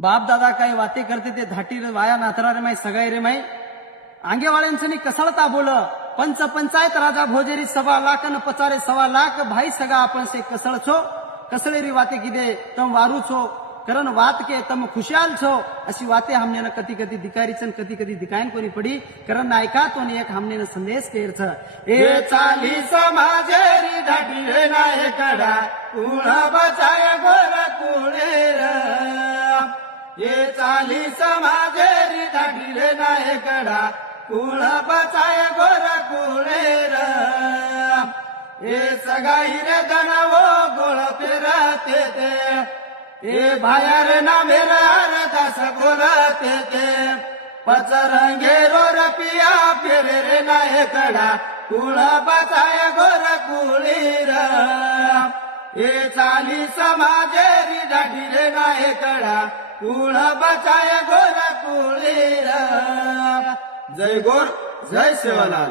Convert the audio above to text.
बाप दादा काही वाते करते ते धाटी रे वाया नाथरा रे माई सगाई रे माई आंगेवाळ्यांचं कसळता बोल पंच पंचायत राजा भोजेरी 1.25 लाख न पचारे 1.25 लाख भाई सगा आपण से कसळ छो कसळेरी वाते किदे तम वारू छो करण वात के तम खुशाल छो अशी वाते हमने कधी कधी दिकारीचन कधी कधी दिकायन कोणी पडी करण नायका तो एक हमने संदेश केर छ ए चाली समाजेरी धाटी रे नायकडा कुळ बचाय गोर कुळेर ये चाली समाजेरी धाटी रे नायकडा कुळ बचाय गोर कुळेर ए सगाई रे दणवो गोळ पेरते ते ए भायर ना मेरा दास गोरते ते पचरंगे रो रपिया फेरे रे नायकडा कुळ बचाय गोर कुळीर ए चाली समाजेरी धाटी रे नायकडा कुळ बचाय गोर कुळीर जय गोर जय सेवालाल।